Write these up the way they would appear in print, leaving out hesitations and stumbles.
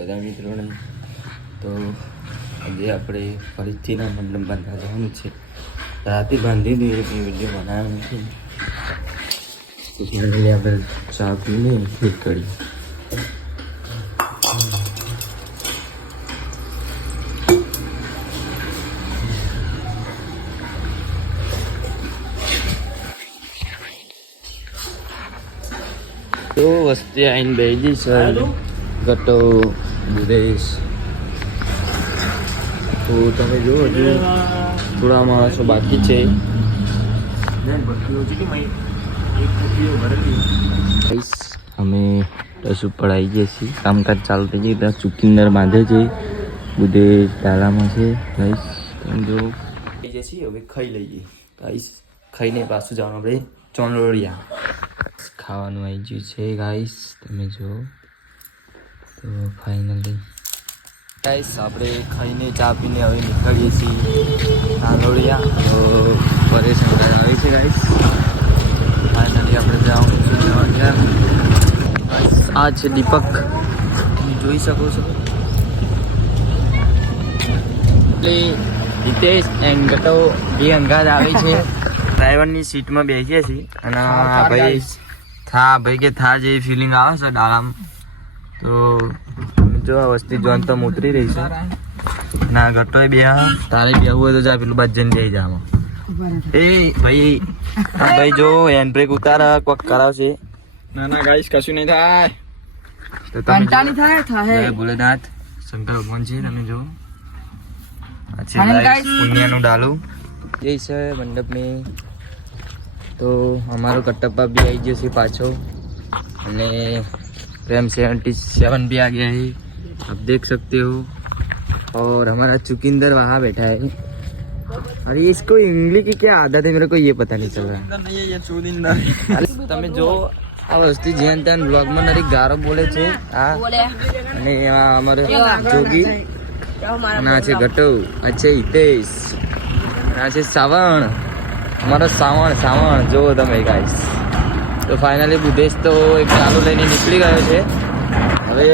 બધા મિત્રોને. તો આજે આપણે ફરીથી મંડપ બાંધવા જવાનું છે. રાતે બાંધી દઈએ વિડીયો બનાવ્યો નથી. તો ફાઇનલી આપણે ચા પીને નીકળીએ. તો વસ્તી આવીને બેસી સર ગટો બુદેશ. તો તમે જો હજુ થોડા માણસો બાકી છે. અમે બસ ઉપર આવી ગયા છીએ. કામકાજ ચાલુ થઈ જાય. ત્યાં ચુકિંદર બાંધે છે. બુદેશ ડાલામાં છે. ગાઈસ તમે જો આવી જઈએ છીએ. હવે ખાઈ લઈએ ગાઈસ. ખાઈને પાછું જવાનું આપણે ચોંદોડિયા. ખાવાનું આવી ગયું છે ગાઈસ, તમે જો. તો ફાઇનલી ગાઈસ આપણે ખાઈને ચા પીને હવે નીકળીએ છીએ નાંદોડિયા. તો પરેશ બધા આવે છે ગાઈસ. ફાઇનલી આપણે જવાનું છે નાંદોડિયા. આ છે દીપક, જોઈ શકો છો. એટલે હિતેશ એન્ડ ગટો બે અંગાત આવે છે. ડ્રાઈવરની સીટમાં બેસીએ છીએ અને આ ભાઈ ભાઈ કે થાર જેવી ફિલિંગ આવે છે ડાળામાં. તો જો આ વસ્તી જોન તો ઉતરી રહી છે. ના ગટોય બે તારે બેવું હોય તો જા પેલું બાદ જઈને બે જામાં. એ ભાઈ ભાઈ જો હેન્ડ બ્રેક ઉતાર કોક કરાવશે. ના ના ગાઈસ કશું નહીં થાય. તો તમે જય ભોલેનાથ શંકર ભગવાન છે. તમે જો પુણ્યનું ડાલું જય છે મંડપની. તો हमारो कटप्पा भी आई जैसे पाछो અને प्रेम 77 भी आ गया है, आप देख सकते हो. और हमारा चुकिंदर वहाँ बैठा है. अरे इसको इंग्लिश की क्या आदत है मेरे को ये पता नहीं चल रहा. તમે જો આ વસ્તી જ્યાં ત્યાં બ્લોગમાં નરી ગારો બોલે છે. આ અને આ અમારો જોગી ના છે ગટો. આ છે હિતેશ. આ છે શ્રાવણ. અમારો સાવણ જો તમે ગાઈસ. તો ફાઇનલી બુદેશ તો એક ચાલુ લઈને નીકળી ગયો છે હવે.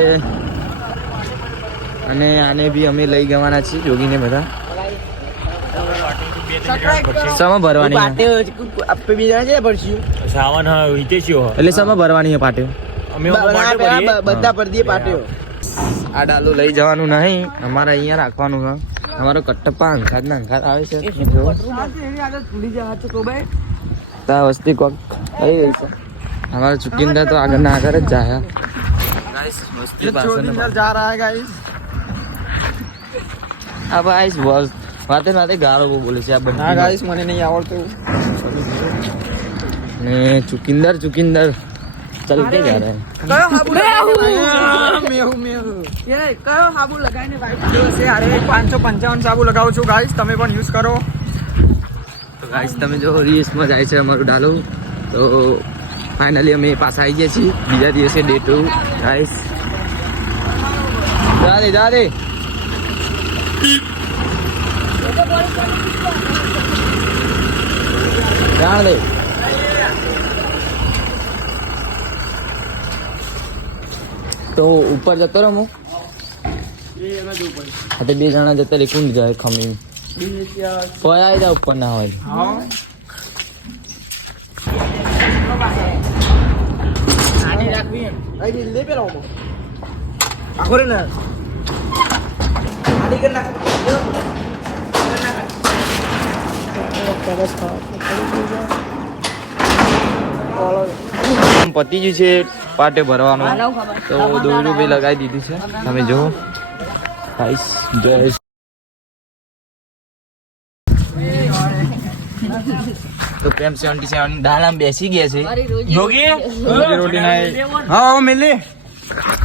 અને આને બી અમે લઈ જવાના છીએ જોગીને બધા. સમા ભરવાની એટલે સમા ભરવાની છે પાટ્યો. બધા પર દઈએ પાટ્યો. આ ડાલું લઈ જવાનું નહીં, અમારે અહીંયા રાખવાનું છે. हमारो कट्टप्पा अंखात ना अंखात આવે છે. वस्ती को हमारा चुकिंदर तो आगे ना आकर जाया गाइस. वस्ती चुकिंदर जा रहा है गाइस. अब गाइस बस वाते नाते गारो वो बोले છે આ બંને. હા ગાइस મને નહીં આવડતું. ને चुकिंदर चल के जा रहे हैं. કયો સાબુ લગાવીને વાઈટ છે. અરે 555 સાબુ લગાવું છું ગાઈસ, તમે પણ યુઝ કરો. તો ગાઈસ તમે જો રેસમાં જાય છે અમારું ડાલું. તો ફાઇનલી અમે પાછા આવી ગયા છીએ બીજા દિવસે ડે 2 ગાઈસ. જા દે જાણ દે. તો ઉપર જતો રહો હું. બે જણા જતા રે કુંડ જાય ખમી પર આવી જાય ઉપર ના હોય. પતિ જ છે પાટે ભરવાનું. તો દોરું બી લગાવી દીધું છે તમે જો ગાઈસ. જય તો પ્રેમ 77 ડાલામાં બેસી ગયા છે. યોગી રોટી ના હા મિલી.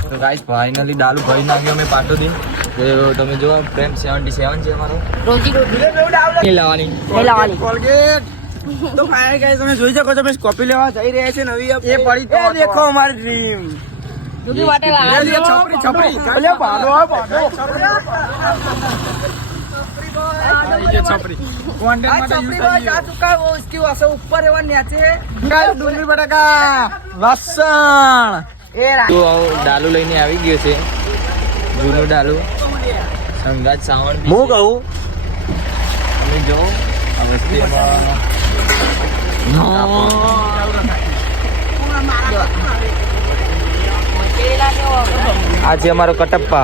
તો ગાઈસ ફાઇનલી ડાલુ ભરી નાખ્યો અમે પાટો દે. તો તમે જો પ્રેમ 77 છે અમારો. રોજી લાવવાની કોલગેટ. તો ફાઇનલ ગાઈસ તમે જોઈ શકો છો, અમે કોપી લેવા જઈ રહ્યા છે નવી. એ પડી તો દેખો અમારી ડ્રીમ. જોગી વાટે લાવી છપરી અલે પાડો ये छपरी कंटेंट માટે યુઝ થઈ जा चुका है वो इसकी वैसे ऊपर है वो नीचे गाइस डूंगरी बटाका लसन. તો ડાલુ લઈને આવી ગયો છે જૂનું ડાલું સંગાત સાવણ હું કહું તમે જો આ વસ્તીમાં आज हमारा कटप्पा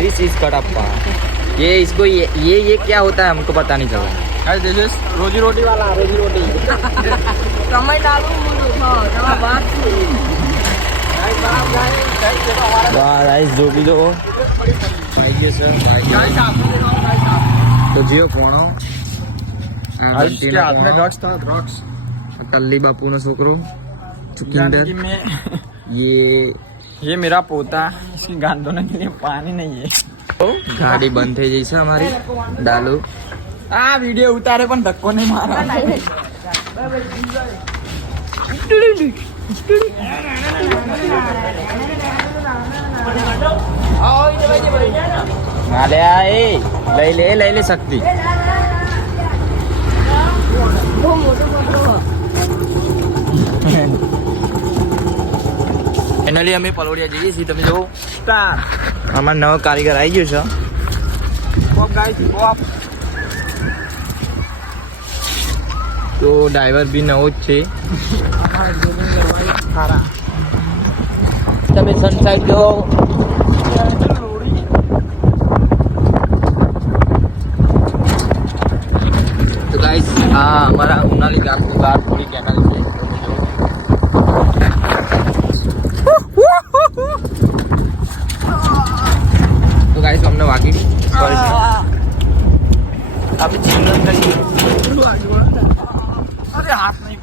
दिस इज कटप्पा ये इसको ये क्या होता है हमको पता नहीं चला गाइस दिस इज रोजी रोटी वाला रोजी रोटी સમય ડાલું તમારા બાપ गाइस जो भी जो आइए सर तो जियो कोणो इसके हाथ में ड्रग्स था ड्रग्स कल्ली बापू नो छोकरो चुकिंदर ये मेरा पोता इसकी गान धोने के लिए पानी नहीं है गाड़ी बंद થઈ જઈ છે અમારી ડાલુ આ વિડિયો ઉતારે પણ ધક્કો નહીં મારા નાલે આ એ લઈ લે શક્તિ ફાઇનલી અમે પલોડિયા જઈએ છીએ તમે જો સ્ટાર અમાર નવો કારીગર આવી ગયો છે પોપ ગાઈસ પોપ તો ડ્રાઈવર બી નવો જ છે તમે સનસાઇડ જો તો ગાઈસ આ અમારા ઉનાળી ગામની બહાર થોડી કેનાલ છે તો ગાઈસ અમને વાગી આપણે ચિંગમ કરીએ અરે હાથ નહીં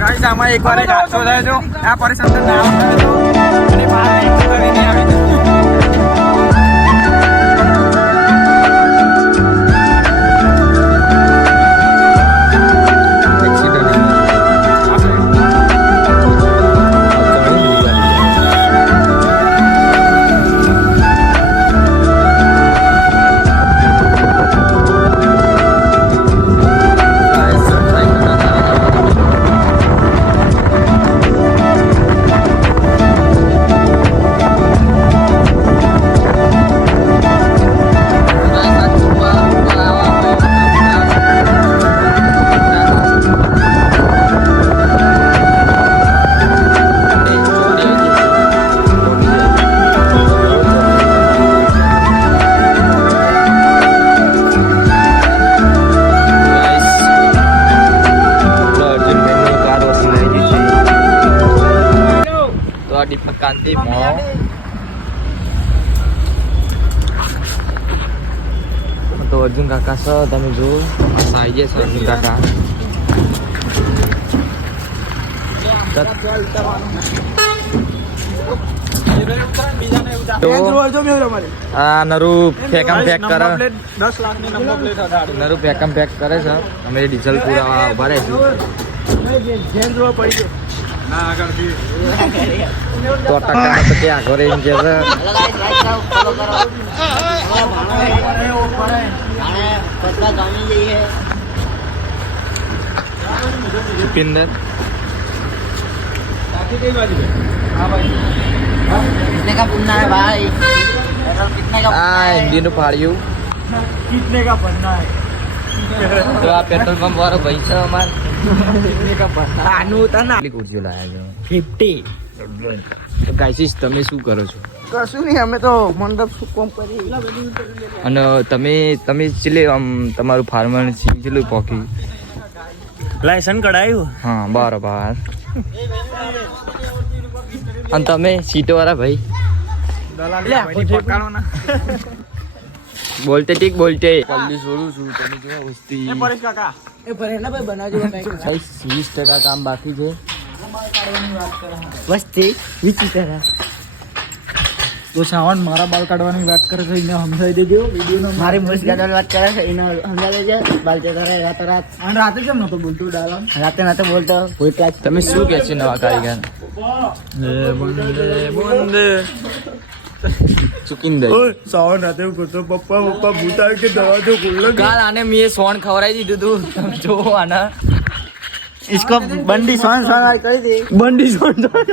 ગાઈસ આમાં એકવાર એક હાથો થાય જો આ પરેશાન ના આવે તો અને બહાર એન્ટ્રી કરીને આવી દીપક કાંતિ મો તો અર્જુન કાકા છો તમે જો આવી ગયા છો અર્જુન કાકા આ નરુ ફેકમ ફેક કરે 10 લાખની નંબર પ્લેટ હટાડી નરુ ફેકમ ફેક કરે છે અમે ડીઝલ પૂરા ઉભા રહે છે જેન જો પડી ગયો ના આગળ થી તો ટકા તો કે આગળ એમ કે છે હેલો ગાઈસ લાઈક કરો ફોલો કરો બધા ગામી જઈએ સુપિંદર बाकी कई बाजू है हां भाई कितने का पुन्ना है भाई पेट्रोल कितने का આ હિન્દીનું ફાળ્યું कितने का बनना है તો આ પેટ્રોલ પંપ વાળો ભાઈ છે અમાર कितने का बनना આનું હતા ને આટલી ખુરશીઓ લાયા 50 છે તો ગાઈસ તમે શું કરો છો કશું નહીં અમે તો મંડપ સુકોમ કરી અને તમે ચીલે આમ તમારું ફાર્મર સિંગ ચીલું પોકી લાયસન્સ કઢાયું હા બરાબર અને તમે સીટો વાળા ભાઈ પકડો ના બોલતે ઠીક બોલતે જલ્દી છોડું છું તમે જો વસ્તી એ પરેશ કાકા એ ભરે ના ભાઈ બનાવજો કઈ 20% કામ બાકી છે વસ્તી વિચિત્ર તો સાવન મારા બાલ કાઢવાની વાત કરે છે એને સમજાઈ દેજો વિડિયો મારી મુશ્કેલ વાત કરે છે એને સમજા લેજે બાલ જતા રહે રાત અને રાતે કેમ નતો બોલતો ડાલા રાતે નતો બોલતો ભૂત તમે શું કહે છે નવા કારીગર બંદે બંદે ચુકિંદર ઓય સાવન રાતે હું કરતો પપ્પા ભૂત આવી કે દરવાજો ખુલ્લો કાલ આને મેં સોન ખવડાવી દીધું તું તમે જો આના इसको बंडी सोन सोन आई कही थी बंडी सोन सोन